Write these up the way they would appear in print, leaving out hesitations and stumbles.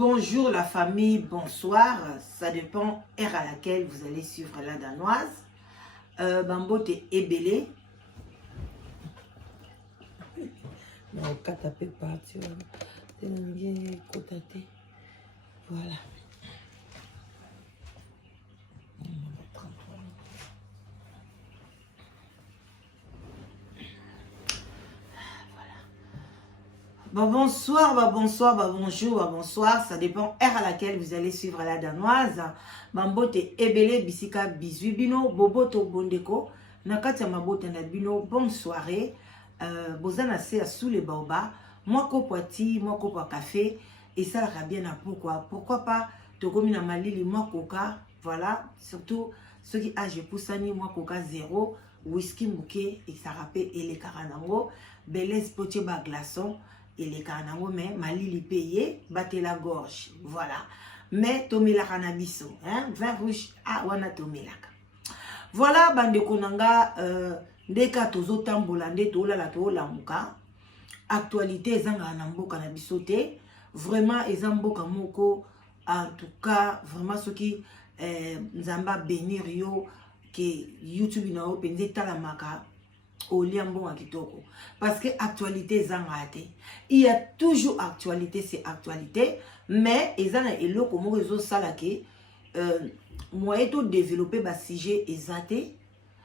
Bonjour la famille, bonsoir. Ça dépend heure à laquelle vous allez suivre la danoise. Bambote Ebele. Non, katapé parti. Voilà. Bonsoir, bonsoir, bonjour, bonsoir. Ça dépend heure à laquelle vous allez suivre la danoise. Bambote Ebele Bisika Bizuibino, Boboto Bondeko. Nakati Mabote Nabino, bonne soirée. Bozana se sous les baobas. Moi Poiti, moi Kopa café. Et ça va bien à pourquoi. Pourquoi pas Togomina Malili, moi Coca. Voilà, surtout ceux qui âgent Poussani, moi Coca 0. Whisky Mouké, et ça rappelle et les caranango. Belès Potieba glaçon. Et les canango, mais malili payé, battez la gorge. Voilà. Mais tomela canabiso. Hein? Vin rouge, ah, wana tomelaka. Voilà, bande konanga, ndeka tozo tambola, nde tola la tola muka. Actualité, ezanga anamboka na bisote. Vraiment, ezamboka moko. En tout cas, vraiment, ceux qui, nzamba bénir yo, que YouTube na openze talamaka. Au liambon à kitoko. Parce que actualité zangate. Il y a toujours actualité, c'est actualité. Mais ils ont elo comme réseau salake. Moi et tout développer bas sujet exacté.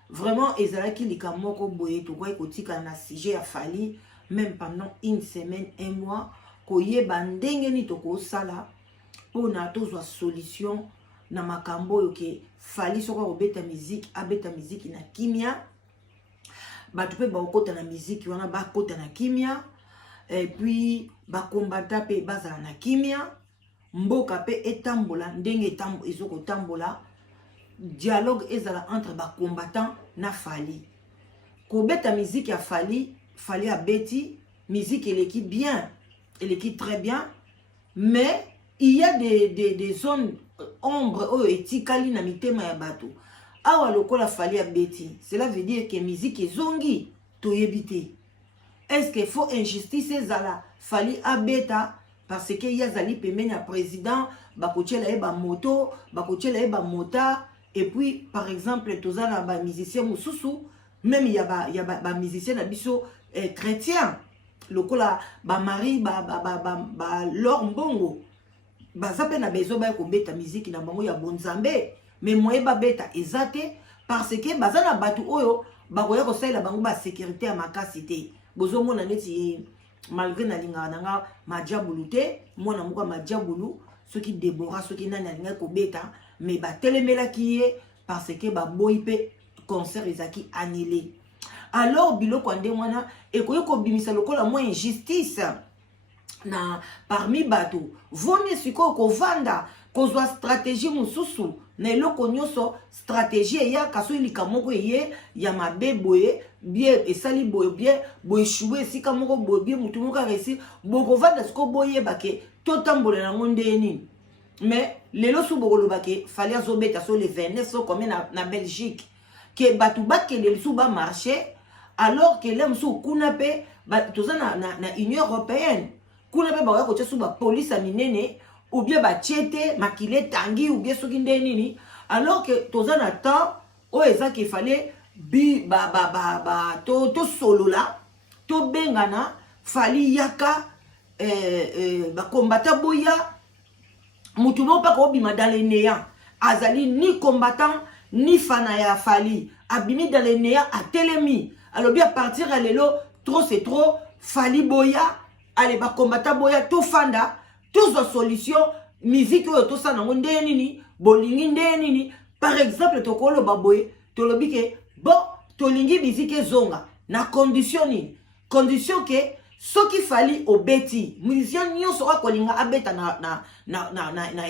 Vraiment ils ont qui les kamoko boye to quoi écouter quand un sujet a fallu même pendant une semaine, un mois. Koye bandenge ni toko sala pour na tozo solution na makambo yoke fali soko obeta musique abeta musique na kimia. Batu pe bakota na musique wana bakota na kimia et puis bakombata pe bazala na kimia mboka pe etambola ndenge etambo ezoko tambola dialogue ezala entre bakombattant na fali kobeta musique ya fali a beti musique eleki bien eleki très bien mais il y a des zones ombre o etikali na mitema ya bato. Awa lokola fali a beti, cela veut dire que musique est zongi to yebite. Est-ce qu'il faut injustice zala fali a beta parce que y a zali pemeni a président bakochela eba moto, bakochela eba mota et puis par exemple tozana ba musicien mususu même y a ba musicien na biso chrétien lokola ba mari ba lor mbongo bazape na bezo ba ko beta musique na bango ya bonzambe. Mais moi ba beta ezate parce que bazana batu oyo bakoya ko saila bango ba sécurité à makasité bozo mona neti malgré na linga nanga majabulu te mona muka majabulu ceux qui Déborah ceux qui nana linga ko beta mais ba telemela ki parce que ba boype concert ezaki annulé. Alors biloko ande mwana ekoyo ko bimisa lokola mo injustice na parmi batu vone siko ko vanda kozwa stratégie mususu na eloko nyonso stratégie ya kaso ilika moko ye ya mabe boye bien esali boye bien boye choué sika moko boye bien mutu moko resi boko vanda siko boye bake to tambola na ngonde ni mais lelo su boko lo bake fallait azobeta so le 29 so comme na Belgique que batu bakele su ba marché alors que lem su kuna pe tozana na Union européenne kuna pe ba ko tsu ba police a minene ou bien ba tiete makile tangi ou bien soki ndenini alors que tozana temps o eza qu'il fallait bi to solo la to bengana fali yaka ba combattant boya mutu mo pa ko bima dans les néants azali ni combattant ni fana ya fali abimi dans les néants a telemi alors bien à partir à lelo trop c'est trop fali boya allez ba combattant boya to fanda tous les solutions musique ou tout ça na ngonde nini bolingi nini par exemple tokolo baboye tolobi ke bon tolingi musique zonga na condition ni condition que ce qui fallait au beti musicien nyonso ko kolinga abeta na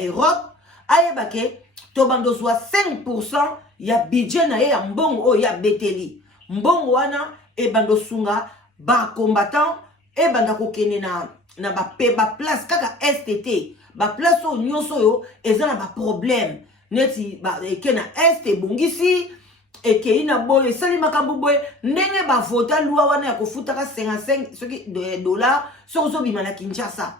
Europe ayeba ke to bando soit 5% ya budget na ya mbongo o ya beteli mbongo wana e bando sunga ba combattant e banda ko kene na ba place kaka STT ba place o nyonso yo ezana ba problème neti ba ekena est bongisi eke ina boye sali makambo boye ndenge ba vota loi wana ya kofutaka 55 $, soki so bima na Kinshasa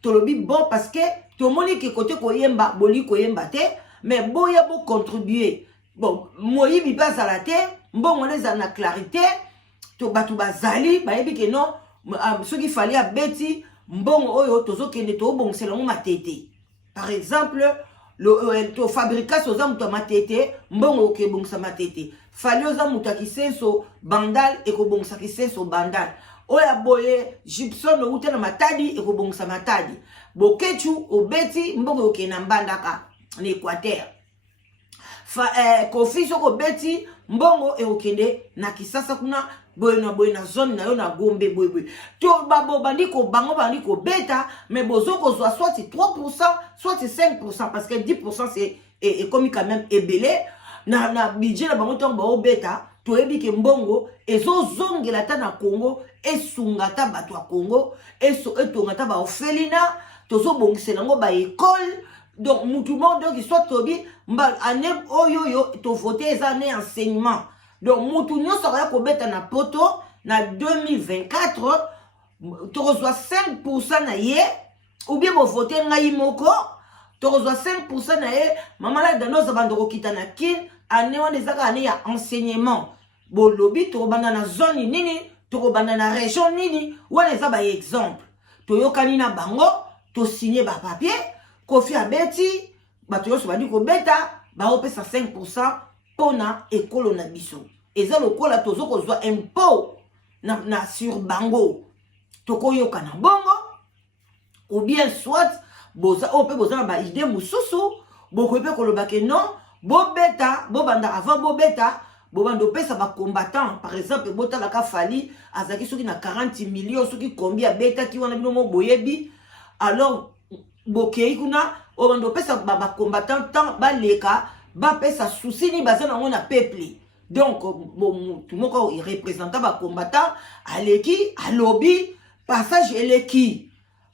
tolobi bon parce que tomoni ke côté koyemba boli koyemba te mais boya bo contribuer bon moyibi bazala te mbongo leza na clarité to batu bazali bayebi ke non soki fali abeti mbongo oyo tozokende to bongisela ngo matete par exemple to fabrika soza mutu matete mbongo oke bongisa matete fali oza mutu akisenso bandal ekobongisa kisenso bandal oya boye gypsum outa na matadi ekobongisa matadi bokechu obeti mbongo oke na mbandaka na Équateur kofi soko beti mbongo ekokende na Kisasa kuna boye na zone na yo na Gombe boye to bandiko bango bandiko beta mais bozoko zwa soit 3% soit 5% parce que 10% c'est comme quand même ebele na budget na bango to ba beta to yebi ke mbongo ezozongela ta na Congo esungata bato ya Congo etongata ba ofelina tozo bongisela ngo ba école. Donc, tout le monde qui soit tobi, année oyo to voter les années enseignement. Donc, tout le monde sera kobeta na poto na 2024, tu reçois 5% na ye, ou bien vous votez na imoko, tu reçois 5% na ye, maman la dans nos abandons kita na kin, année on des années ya enseignement. Bon lobby, tu rebanda na zone nini, tu rebanda na région nini, ou les aba exemple. Tu yokani na bango, tu signé ba papier. Kofi abeti bato yoso badi ko beta ba opesa 5% pona ekolo na biso eza lokola tozo kozwa impôt na sur bango toko yoka na bongo ou bien soit boza ope boza na ba idée mususu boko pe koloba ke non bo beta bo banda avant bo beta bo bando pesa ba combattant par exemple bota la ka fali azaki soki na 40 millions soki combien beta ki wana bino mo boyebi alors bokei kuna obando pesa ba combattant tant ba leka ba pesa souci ni bazana ngona peuple donc bon tout moko il représente ba combattant aleki alobi passage eleki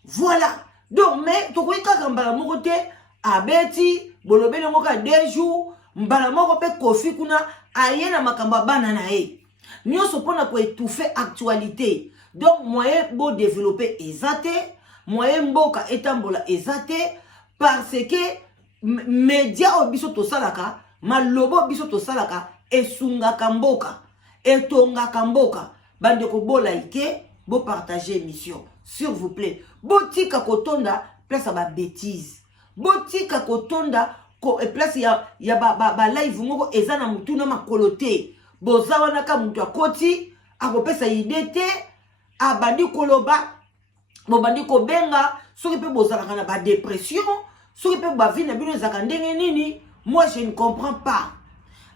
voilà donc mais to ko ikaka mbala moko te abeti bolobele moko 2 jours mbala moko pe kofi kuna ayena makamba bana na ye nyoso pona ko étouffer actualité donc moyen bo développer ezate moyen mboka etambola ezate parce que média obiso to salaka malobo biso to salaka esungaka mboka etongaka mboka bande ko bo like bo partager émission s'il vous plaît botika kotonda place ba bêtise botika kotonda ko place ya ba live ngoko ezana mutu na makolote boza wana ka mutu akoti akopesa idée te abandi koloba bobandi ko benga soki pe bozalaka na ba dépression soki pe ba vie na bino ezaka ndenge nini moi je ne comprends pas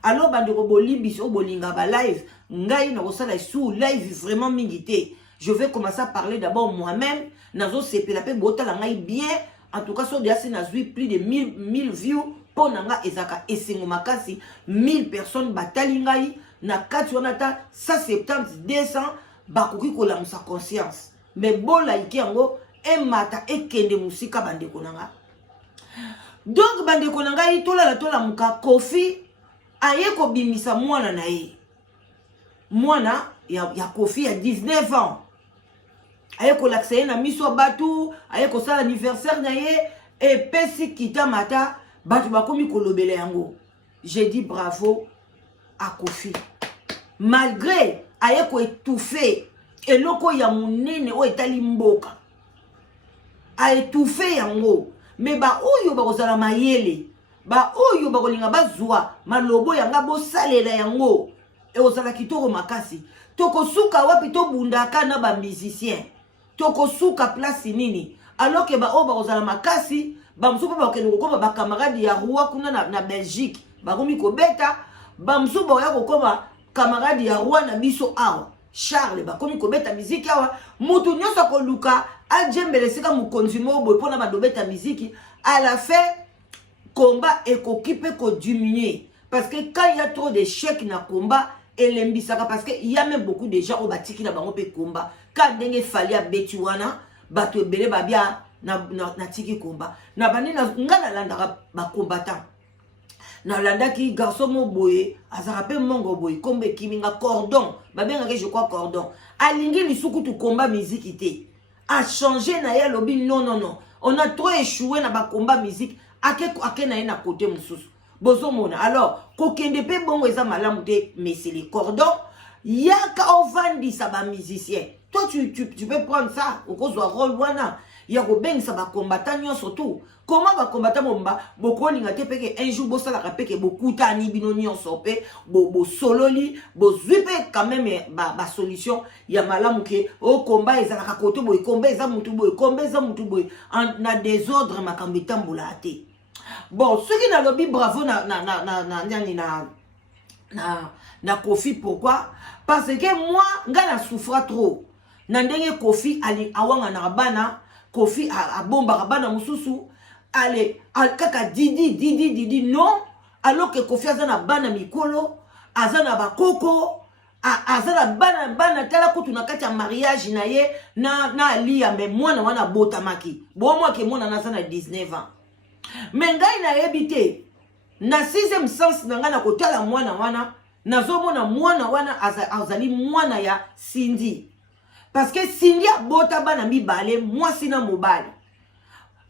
alors bandi ko bolibiso bolinga ba live ngai na kosala sous live vraiment mingi te je vais commencer à parler d'abord moi-même nazo sepela pe botala ngai bien en tout cas so déjà c'est nazui plus de 1000 views ponanga ezaka esengo makasi 1000 personnes batali ngai na kati wana ta 170 200 bakoki kolamusa conscience mais bon like yango emata ekende musika bandeko nanga donc bandeko nanga itola muka Kofi aye ko bimisa mwana na ye mwana ya Kofi ya 19 ans aye ko laksaye na miso batu aye ko sala anniversaire na ye et pesi kita mata batu bakomi kolobele yango j'ai dit bravo à Kofi malgré aye ko étouffer eloko ya munene o etali mboka a étouffé yango mais ba oyo bakozala mayele ba oyo bakolinga bazwa malobo yanga bosalela yango e ozala kitoko makasi tokosuka wapi to bundaka na ba musicien tokosuka place nini alors que ba o bakozala makasi ba msupa bakende kokoma ba camarade ya roi kuna na Belgique bakomi kobeta ba msupa ya kokoma camarade ya roi na biso awa Charles bakomi kobeta musique awa mutu nyoso koluka ajembele sika mukonzi mobo pona badobeta musique à la fin combat écoquipe ko diminuer parce que quand il y a trop d'échecs na combat elembisaka parce que il y a même beaucoup de gens au batiki na bango pe combat quand ndenge fali a beti wana bato ebele babia na tiki combat na bani na ngana landa ba combattant na landa ki garçon mo boye azara pe mongo boye kombe kiminga cordon babenga ke je crois cordon alingi lisuku tu combat musique té a changé na ya lobi non On a trop échoué dans le combat musique. Ake na na côté moussous. Bozo mona. Alors, kokende pe bongo eza malamu te, mais c'est les cordons. Yaka ovandi sa ba musicien. Toi, tu peux prendre ça. Au cause de rôle wana. Yako ben sa ba combattant surtout. Comment va combattre bomba? Boko linga te peke un jour bossa la peke beaucoup tani bino nyonso pe bo sololi bo zupe quand même ba solution ya malamu ke o combat ezala ka koto boy combat eza mutu boy combat eza mutu boy na désordre makambi tambola ate. Bon, ceux qui na lobby bravo na Kofi, pourquoi? Parce que moi nga na souffra trop. Na ndenge Kofi ali awanga na bana, Kofi a bomba bana mususu. Allez, kaka didi, non. Alors que Kofi azana bana mikolo, azana bakoko, azana bana tala kutu na kati ya mariage na ye, na liya me mwana wana botamaki. Bo moi ke mwana nazana 19 ans. Mais ngai na yebite, na 6e sens na nga na kotala mwana wana, nazomona mwana wana azali mwana ya Cindy. Parce que Cindy a bota bana mibale, moi sina mobali.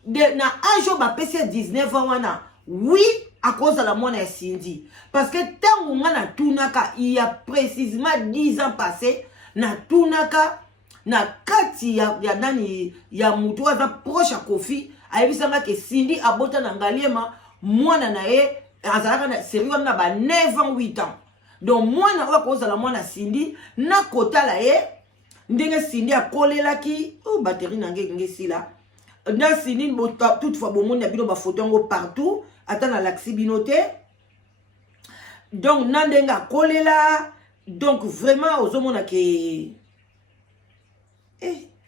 Na âge ba pesi 19 ans wana, oui, à cause de la mwana ya Cindy. Parce que tant nga na tunaka, il y a précisément 10 ans passés, na tunaka, na kati ya nani, ya mutu waza proche à Kofi, ayebisanga ke Cindy abota na ngaliema, mwana na ye, azalaka na sérieux na ba 9 ans, 8 ans. Donc mwana wa cause de la mwana Cindy, na kota la ye, ndenge Cindy a collé la ki, oh batterie nange si la. Na Cindy, toutefois, bon monde a bino ba photo partout, attends na l'axi binote. Donc nandenga a collé la, donc vraiment aux hommes qui,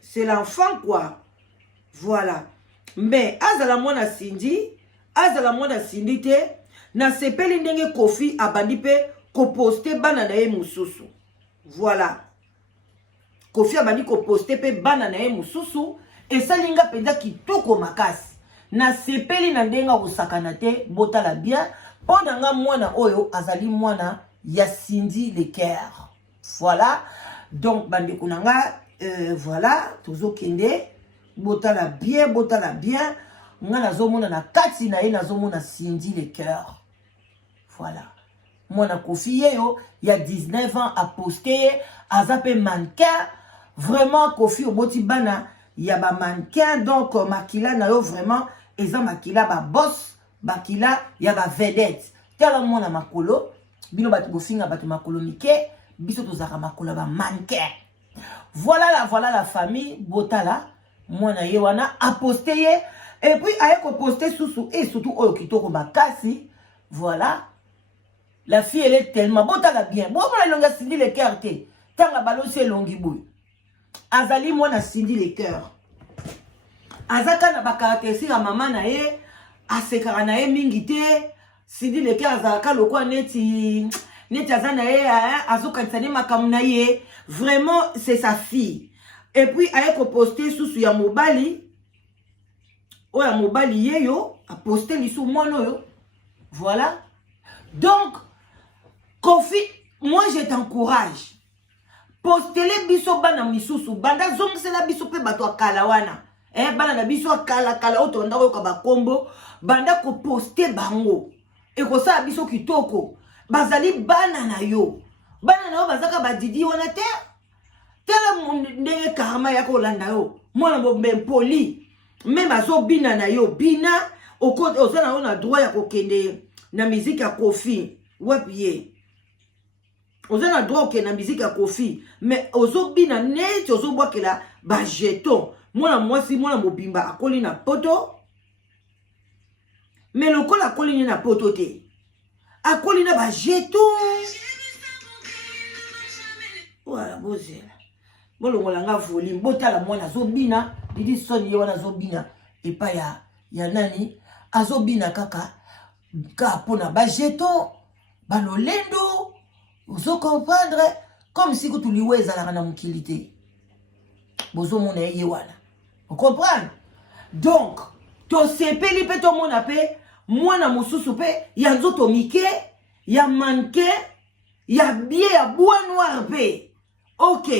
c'est l'enfant quoi. Voilà. Mais azala mwana Cindy te, na sepeli ndenge Kofi abandi pe ko poster bana na ye mususu. Voilà. Kofi abandi ko poster pe bana na ye mususu et ça linga penza kitoko makasi. Na sepeli na ndenga osakana te botala bien pendant nga mwana oyo azali mwana ya Cindy le cœur. Voilà. Donc bande kunanga voilà, tozo kende botala bien nga nazomona na kati na ye nazomona Cindy le cœur. Voilà. Mwana Kofi yo il y a 19 ans à poster azape mannequin vraiment Kofi oboti bana il y a ba mannequin donc makila na yo vraiment eza makila ba boss bakila ya ba vedette tala mwana makolo bino batu bofinga batu makolo mike biso tozaka makolo ba mannequin. Voilà la famille botala mwana ye wana a poster ye et puis aye ko poster sous et surtout oyo kitoko makasi. Voilà. La fille elle est tellement botala bien. Bon mona longa Cindy le cœur te. Tanga balose longi boy. Azali mwana Cindy le cœur. Azaka na ba caractéristique ya maman na ye, asekara na ye mingi te. Cindy le cœur azaka lokwa neti azana ye azokanisa ne makamu na ye. Vraiment c'est sa fille. Et puis aye ko poster sous ya mobali. Oya mobali ye yo a poster lisu mwana yo. Voilà. Donc Kofi, moi je t'encourage. Postele biso bana misusu, banda zongsela biso pe bato akala wana. Bana na biso akala oto ndako ka ba kombo, banda ko poster bango. E ko sa biso kitoko. Bazali bana na yo. Bana na yo bazaka ba didi wana te. Tela ndenge karma ya ko landa yo. Mwana bombe poli. Même azo bina na yo, bina ozana ona droit ya kokende na musique ya Kofi. Wapiye. Ozana droit ke na musique ya Kofi, mais ozobina net ozobwakela ba jeton. Mwana mwasi mwana mobimba akoli na poto. Mais lokola akoli na poto te. Akoli na ba jeton. Voilà, bozela. Bolongola nga volume, botala mwana azobina, didi soni ye wana azobina epa ya nani, azobina kaka pona ba jeton, ba lolendo. Vous comprendre comme si tu liwez à la mukilité. Bozo mon yewana. Vous comprenez? Donc, to sepeli pe to mon ape, mwana mususu pe, ya nzoto mike, ya manke, ya bien, ya bois noir pe. Ok.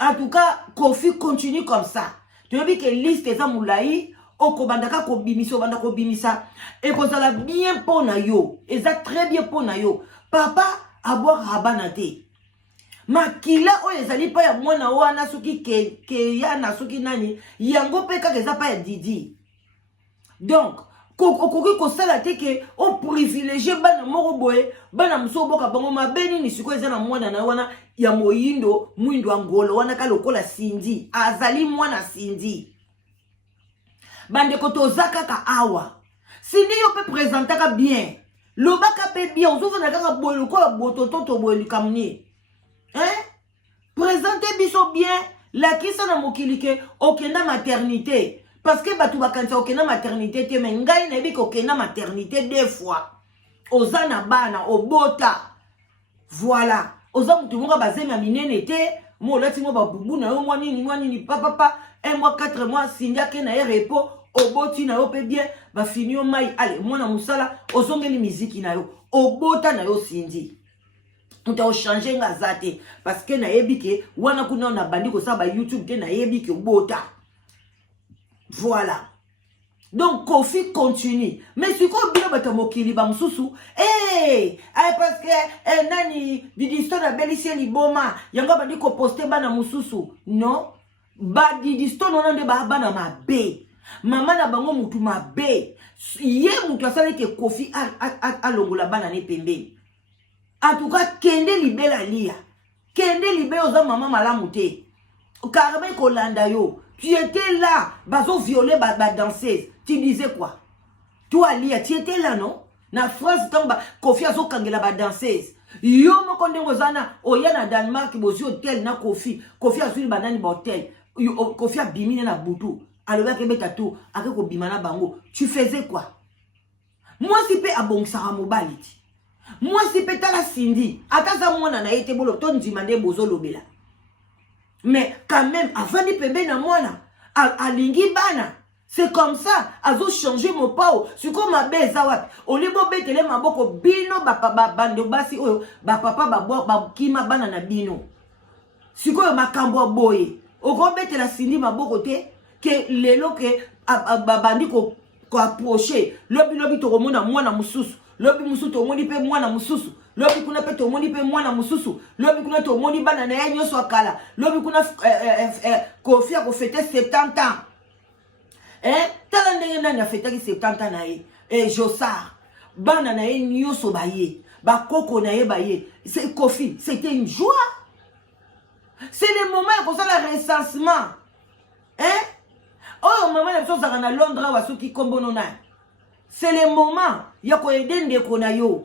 En tout cas, Kofi continue comme ça. Tu veux dire que liste est moulaï, okobandaka kobimisa obanda kobimisa ekozala bien mpo na yo eza très bien mpo na yo papa abwaka bana te makila oyo ezali pa ya mwana wana soki keyana soki nani yango mpe kaka eza pa ya didi donc okoki kosala te ke oprivilégie bana moko boye bana mosusu oboka bango mabe nini sikoyo eza na mwana na wana ya moyindo mwindo ya ngolo wana ka lokola Sindi azali mwana Sindi bandeko toza kaka awa Sindi yo mpe présentaka bien lobaka mpe bien ozofanda kaka boye lokola botototo boye likamuni présente biso bien lakisa na mokili ke okenda maternité parce que batu bakanisa okenda maternité te mais ngai nayebi ke okenda maternité 2 fois oza na bana obota voilà oza mutu moko bazemi ya minene te mo olati mo babubu na yo mwa nini papa 1 mois 4 mois Sindi ake na ye repos oboti na yo mpe bien bafini yo mai ale mwana mosala ozongeli miziki na yo obota na yo Sindi mutu ochange nga aza te parce que nayebi ke wana kuna na bandi kosala ba YouTube te nayebi ke obota voilà donc Kofi continue mais sikoyo bino bato mokili bamosusu parce que nani Didisto na belisi liboma yango bandi koposte bana mosusu non ba Didisto nona nde bana mabe mama na bango mutu mabe ye mutu asali ke Kofi alongola bana ne pembe en tout cas kende libela lia kende libela oza mama malamu te carrément kolanda yo tu étais là bazo violer ba danseuse tu disais quoi toi lia tu étais là non na France tant ba Kofi azo kangela ba danseuse yo moko ndengo zana oya na Danemark bozi hotel na Kofi azuli banani ba hotel Kofi abimine na butu aloba ke beta tout ake ko bimana bango tu faisais quoi moi si pe abongisa mobali ti moi si pe tala Sindi akaza mwana na yete bolo to ndimande bozo lobela mais quand même avant de pembe na mwana alingi bana c'est comme ça azo changer mon pao siko mabeza wapi olibo betele maboko bino bando basi oyo papa ba kima bana na bino siko yo makambo boye oko betela Sindi maboko te ke lelo ke bandi ko approcher lobi to komona mwana mususu lobi mususu to moni pe mwana mususu lobi kuna pe to moni pe mwana mususu lobi kuna to moni bana na ya nyoso akala lobi kuna Kofi ko fêter 70 ans tala ndenge nani afetaki 70 ans na ye Josar bana na ye nyoso baye bakoko na ye baye c'est Kofi c'était une joie c'est le moment ya kosala recensement oh maman na biso zaka na Londres wa soki kombono na c'est le moment ya ko aider ndeko na yo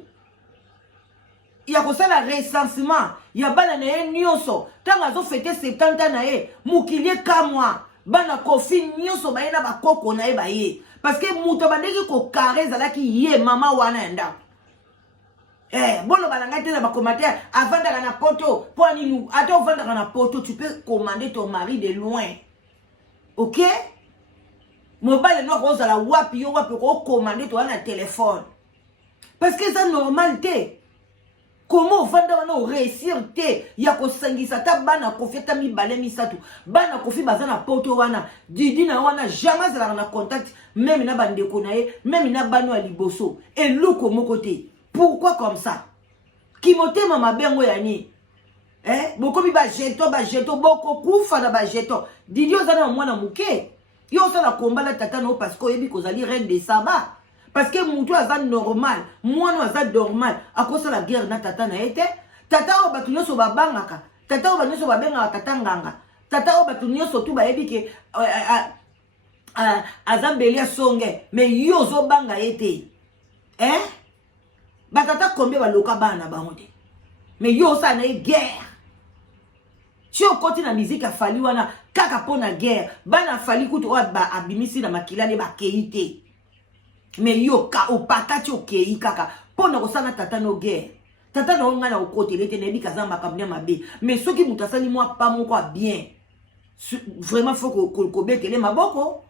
ya kosala recensement ya bana na ye nyonso tanga zo fêter 70 ans na ye mukilie kamwa bana Kofi nyonso baye na bakoko na ye baye parce que muto bandeki ko carré zalaki ye mama wana enda bolo balanga te na ba commentaire avandaka na poto pour nini ata ovandaka na poto tu peux commander ton mari de loin OK mobile no ko zala wapi yo wapi ko commander to na téléphone parce que c'est normal te comment vanda wana o réussir te ya ko sangisa ta bana Kofi ta mi balé misatu bana Kofi bazana poto wana didi na wana jamais zala na contact même na bandeko na ye même na bano ya liboso et luko moko te pourquoi comme ça kimote mama bengo yani bokomi ba jeto boko kufa na ba jeto didi ozana mwana muke yo sala kombala tata no parce que yebi kozali reine de Saba parce que mutu aza normal mwana aza normal akosa la guerre na tata na ete tata o batu nyoso babangaka tata o banyoso babengaka tata nganga tata o batu nyoso tu bayebi ke aza belia songe mais yo zo banga ete batata combien baloka bana bango te mais yo sa na guerre si on continue la musique afali wana kaka pona guerre bana fali kutu o ba abimisi na makila ne ba keite mais yo ka opakati okei kaka pona kosana tata no guerre tata no ngana okotele te nebi kazamba kamnya mabe mais soki mutu asali mwa pa moko bien vraiment faut ko betele maboko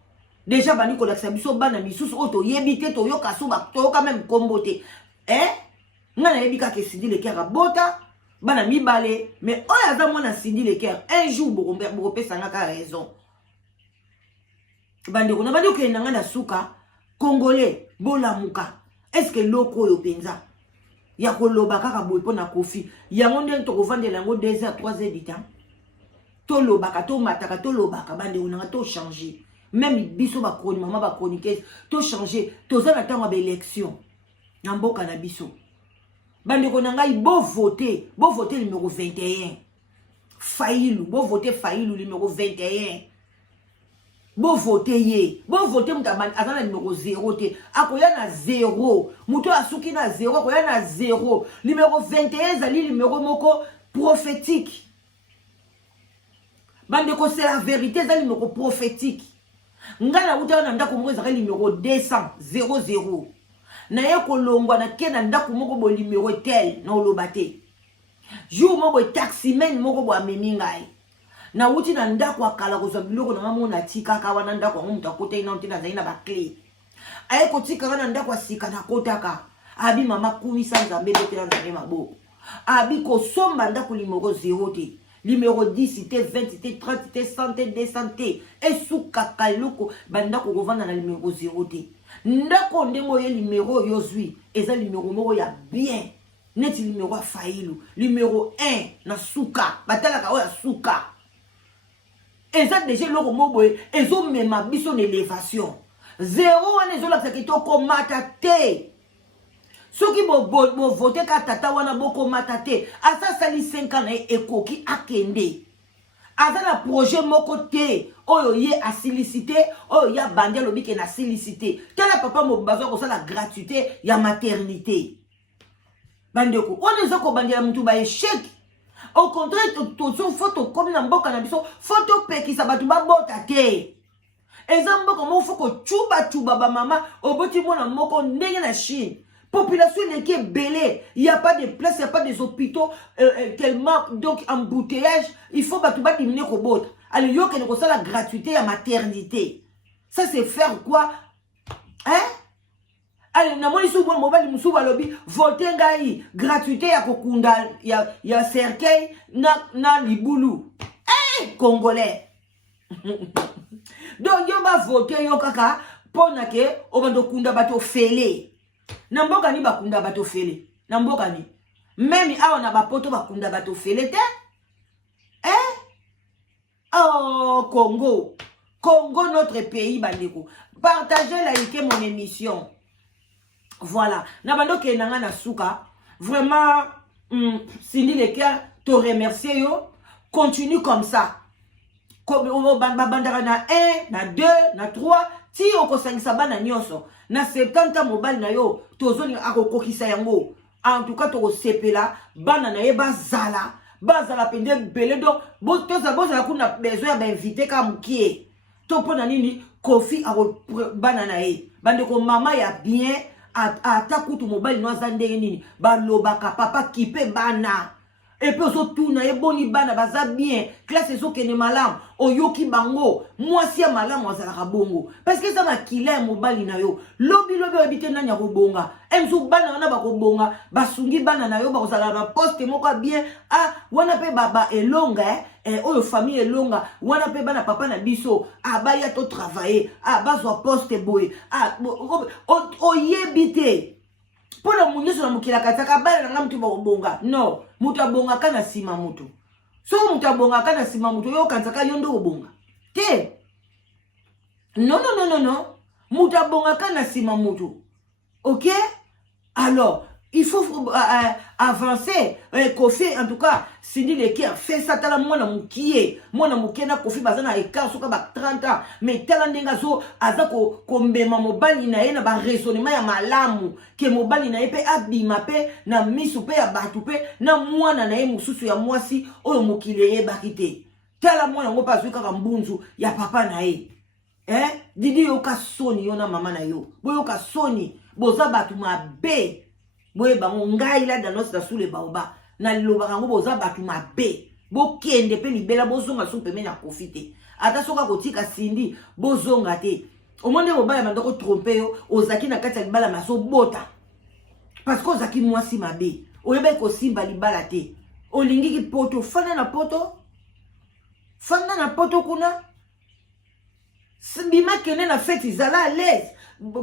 déjà bani ko lakisa biso bana misusu oto yebite to yoka suba to yoka même kombote ngana yebi kaka Sindi le cœur bota bana mibale mais oya za mwana Sindi le cœur un jour boko pesa ngaka raison Bande ko na bande ko nanga na suka congolais bola muka. Est-ce que loko yo penza ya koloba kaka boy pona kofi yango ndenge to kovandela yango 2 heures 3 heures du temps to lobaka to mataka to lobaka bande onanga to changer même biso ba chronique maman ba chroniqueuse to changer to za na tango ba élection na mboka na biso bande ko nanga bo voter numéro 21 Faïlou bo voter Faïlou numéro 21 Bo voter ye, bo voter mutaban azana numéro 0 te. Akoya na 0. Muto asuki na 0, akoya na 0. Numéro 21 zali numéro moko prophétique. Bande ko c'est la vérité zali numéro prophétique. Ngana uta na ndako moko zali numéro 200 00. Na ye ko longwa na ke na ndako moko bo numéro tel na olobate. Jour moko taximen moko bo amemi ngai. Na wuti na ndako akala ko biloko na mama na tika ka wana ndako ngo mutakote ina ntina zaina ba clé aye ko tika wana ndako asika na kotaka abi mama kumisa nzambe betela nzambe mabo abi ko somba ndako numéro 0 te numéro 10 te 20 te 30 te 100 te 200 te esuka kaloko bandako ko vanda na numéro 0 te ndako ndengo ye numéro yozwi eza numéro moko ya bien neti numéro Faïlou numéro 1 na suka batala ka oya suka. Et ça déjà le moboé et zo mema biso élévation 0 wana zo la sekito ko matate soki bo voter ka tata wana boko matate asa sali 5 ans e ekoki akende azana projet moko te oyo ye a silicité oyo ya bandi lobike na silicité tala papa mo bazo ko sala gratuité ya maternité bandeko on ezoko bandi ya mutu ba échec. Au contraire, to photo comme na mboka na biso, photo pekisa batu ba bota te. Ezambo comme faut que chuba ba mama oboti mona moko ndenge na Chine. Population n'est que belé, il y a pas de place, il y a pas des hôpitaux tellement donc embouteillage, il faut batu ba diminuer ko bota. Allez yo que ne ko la gratuité à maternité. Ça c'est faire quoi? Hein? Allez, na moni sou bon mobile musuba lobi voter ngai gratuité ya kokunda ya cercueil na libulu. Congolais. Donc yo ba voter yo kaka pona ke obando kunda bato fele. Na mboka ni bakunda bato fele. Na mboka ni. Même awa na bapoto bakunda bato fele te. Oh Congo. Congo notre pays bandeko. Partagez likez mon émission. Voilà. Nabando ke nanga na suka. Vraiment, Cindy Lekia, te remercier yo. Continue comme ça. Comme bandara na 1, na 2, na 3. Ti oko sangisa bana nyonso. Na 70 mobile na yo. Tozoni ako kokisa yango. En tout cas, toko sepela. Bana na ye bazala. Bazala pende bele. Donc, boza la kuna besoin d'inviter ka mukie. Topo na nini. Kofi ako bana na ye. Bande ko mama ya bien. Ata kutu mobile noaza ndenge nini balobaka papa kipe bana et puis surtout na eboni bana baza bien classe ezokende malamu oyoki bango mwasi ya malamu azalaka bongo parce que ça makila ya mobali na yo lobi obite nani ya kobonga emsu bana wana bakobonga basungi bana na yo bakozala na poste moko bien wana pe baba elonga oyo famille elonga wana pe bana papa na biso baya to travailler bazwa poste boye oyebite pona munyeso na mukila kataka bana nga mtu bakobonga non mutu abonga kana sima mutu so mutu abonga kana sima mutu yo kanzaka yondo obonga te non mutu abonga kana sima mutu ok alors il faut avancer. Kofi, en tout cas, Cindy Lekia fait ça. Tala mwana mukie na Kofi bazana eka soka ba 30 ans. Mais tala ndenga zo azako kombema mobali na ye na ba raisonnement ya malamu ke mobali na ye pe abima pe na misu pe ya batu pe na mwana na ye mususu ya mwasi oyo mokile ye bakite. Tala mwana ngo pa zuka mbunzu ya papa na ye. Didi yo ka soni yo na mama na yo. Boyo ka soni boza batu mabe. Boye bango ngai la danos da sous le baoba na liloba kango boza batu mabe bo kende pe libela bozonga so peme na profiter ata soka kotika Cindy bozonga te omonde mobala mandoko tromper yo ozaki na kati ya libala maso bota parce que ozaki mwasi mabe oyebe ko simba libala te olingi ki poto fana na poto kuna bima kende na fête izala à l'aise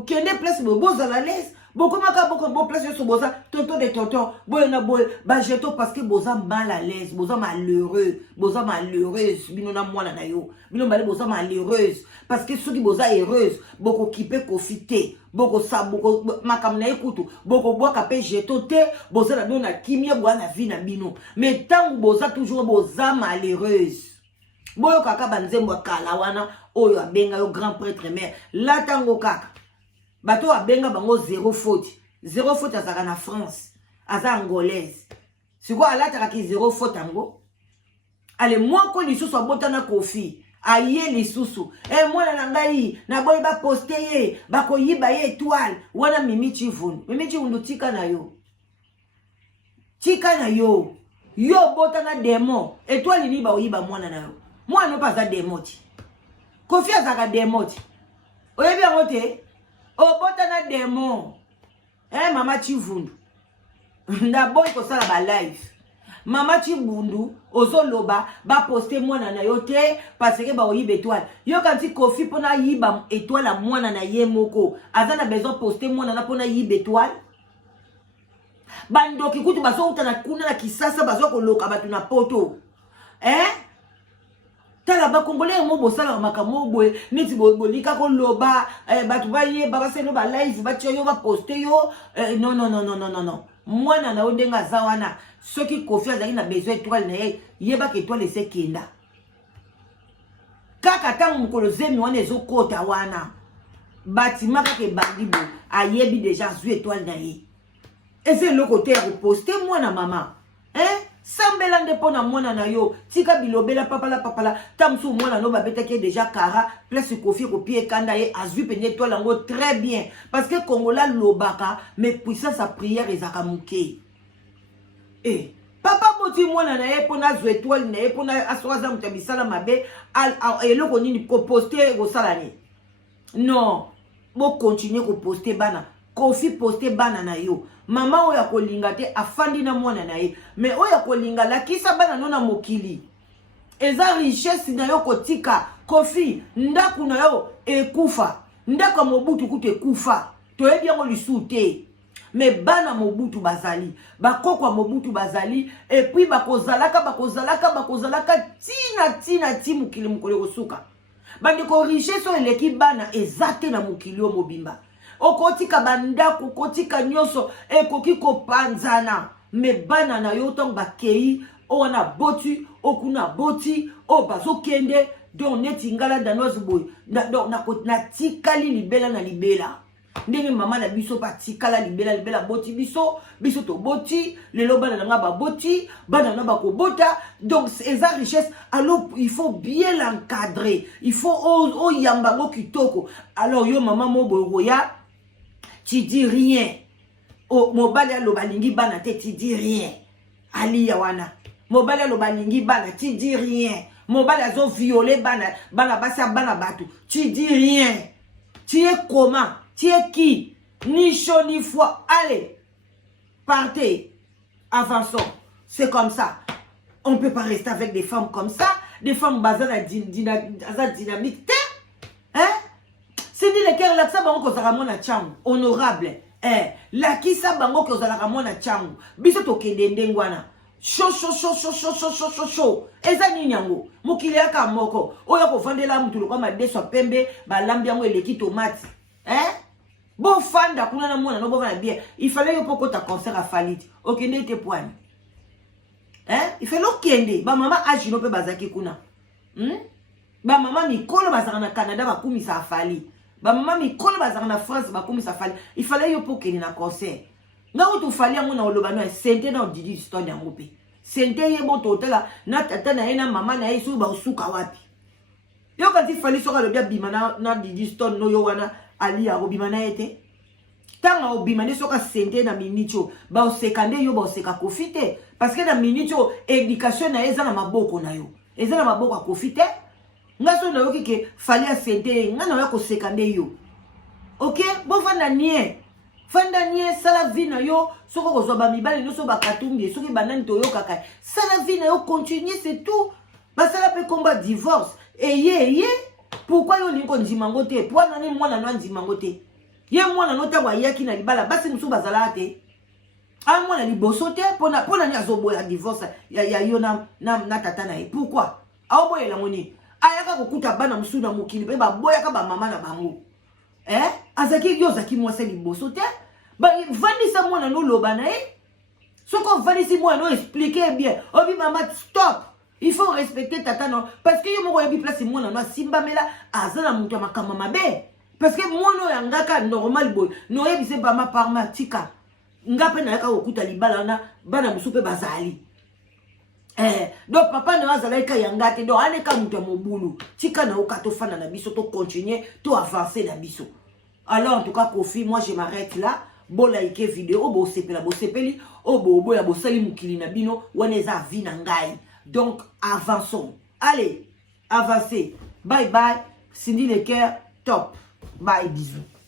kende place bozala à l'aise bokomaka boko place yo boza tonton de tonton boye na boye ba jeto parce que boza mal à l'aise boza malheureux boza malheureuse bino na mwana na yo bino bale boza malheureuse parce que soki boza heureuse boko kipe profiter boko sa boko makamna ekutu boko boka pe jeto te boza na bino na kimia bwana vie na bino mais tant boza toujours boza malheureuse boyo kaka banzembo kala wana oyo abenga yo grand prêtre mère la tango kaka bato abenga bango zéro faute azaka na France aza angolaise siko alataka ki zéro faute ango ale mwako lisusu abotana kofi aye lisusu mwana na ngai na boy ba poster ye bakoyiba ye étoile wana Mimi Chivundu tika na yo yo botana demo étoile ni ba oyiba mwana na yo mwana pa za demo ti kofi azaka demo ti oyebi yango te obotana demo Mama Chivundu nda boy ko sala ba live Mama Chivundu ozoloba ba poster mwana na yo te parce que ba oyiba étoile yo kanti kofi pona yiba étoile a mwana na ye moko azana besoin poster mwana na pona yiba étoile bandoki kutu baso utana kuna na kisasa baso koloka batu na poto tala ba congolais mo bosala makambo boye neti bolika ko loba batu ba ye baba seno ba live ba tyo yo ba poster yo non mwana na ondenga zawana soki kofi azali na besoin étoile na ye ba ke étoile se kenda kaka tangu mukolo zemi wana ezokota wana batima kaka bandibo ayebi déjà zu étoile na ye ese le côté reposter mwana mama sambela ndepona mwana na yo tika bilobela papala tamsu mwana no babetaki déjà kara place kofi ko pied kanda ye azui penye toi lango très bien parce que Congola lobaka mais puissance sa prière ezaka muke papa boti mwana na ye pona zo étoile na ye pona aswaza mutabisala mabe eloko nini ko poster ko sala ni non bo continuer ko poster bana kofi poster bana na yo mama oya kolinga te afandi na mwana na ye mais oya kolinga la kisa bana nona mokili eza richesse na yo kotika kofi ndaku na yo ekufa ndaka mobutu kutu ekufa toyebi yango lisu te mais bana mobutu bazali bakokwa mobutu bazali et puis bakozalaka tina ti mokili mokolo kosuka bandeko richesse oyo eleki bana eza te na mokili o mobimba okotika bandako kotika nyoso ekoki kopanzana me bana na yo tong bakei ona boti okuna boti o bazokende donc neti ngala danoise boy na tikali libela na libela ndenge mama na biso patikala libela boti biso to boti lelo bana na ba boti bana na ba ko bota donc eza richesse alors il faut bien l'encadrer il faut o yambango kitoko alors yo mama mo boya tu dis rien mobali alo balingi bana te tu dis rien ali yawana mobali alo balingi bana tu dis rien mobali azo violer bana basa bana batu tu dis rien tu es comment tu es qui ni chaud ni froid allez partez avançons c'est comme ça on peut pas rester avec des femmes comme ça des femmes basées à dynamique c'est dit le cœur là ça bango kozala mona changu honorable la kisa bango kozala mona changu biso to kende ndengwana chaud eza nini yango mokili aka moko oyo ko vandela mutu lokwa madeso pembe balambi yango eleki tomate bo fanda kuna na mona no bo na bien il fallait yo poko ta concert à Falit okende te poani il fallait okende ba mama agi no pe bazaki kuna ba mama mikolo bazaka na Canada bakumisa afali ba mama mikolo bazaka na France bakumisa afali il fallait yo pokeni na concert nga utu fali yango na oloba no sente na Didi Stone yango pe sente ye bon totala na tata na ye na mama na ye su ba usuka wapi yo kanti fali soka lo bia bima na Didi Stone no yo wana ali ya obima na ete tanga obima ne soka sente na minicho ba osekande yo ba oseka kofite parce que na minicho éducation na eza na maboko na yo eza na maboko a kofite nga so na yoki ke fali ya sente nga na yo kosekande yo OK bo fanda nie sala vie na yo soko kozwa ba mibale no so ba katumbi soki banani to yo kaka sala vie na yo continuer c'est tout ba sala pe combat divorce eye Pourquoi yo linko nzimango te? Pourquoi nani mwana no nzimango te? Ye mwana no ta wa yaki na libala basi musu bazala te. A mwana liboso te pona ni azoboya divorce ya yo na tata na ye. Pourquoi? A oboye la moni. Ayaka kokuta bana musu na mokili pe ba boya ka ba mama na bango. Azaki yo zaki mwase liboso te. Ba vanisa mwana no loba na ye. Soko vanisi mwana no expliquer bien. Obi mama stop. Il faut respecter tata non parce que yo moko yebi place mwana no simba mela azana mutu makama mabe. Parce que mwana yangaka normal boy. No yebi se ba ma parma tika. Ngape na yaka okuta libala na bana musupe bazali. Donc papa ne azala ka yangate donc aneka mutu mobulu. Tika na okato fana na biso to continuer to avancer na biso. Alors en tout cas Kofi, moi je m'arrête là. Bo like vidéo, bo sepeli, bo ya bo sali mukili na bino, waneza vi na ngai. Donc avançons. Allez, avancez. Bye bye. Cindy Lecker, top. Bye, bisous.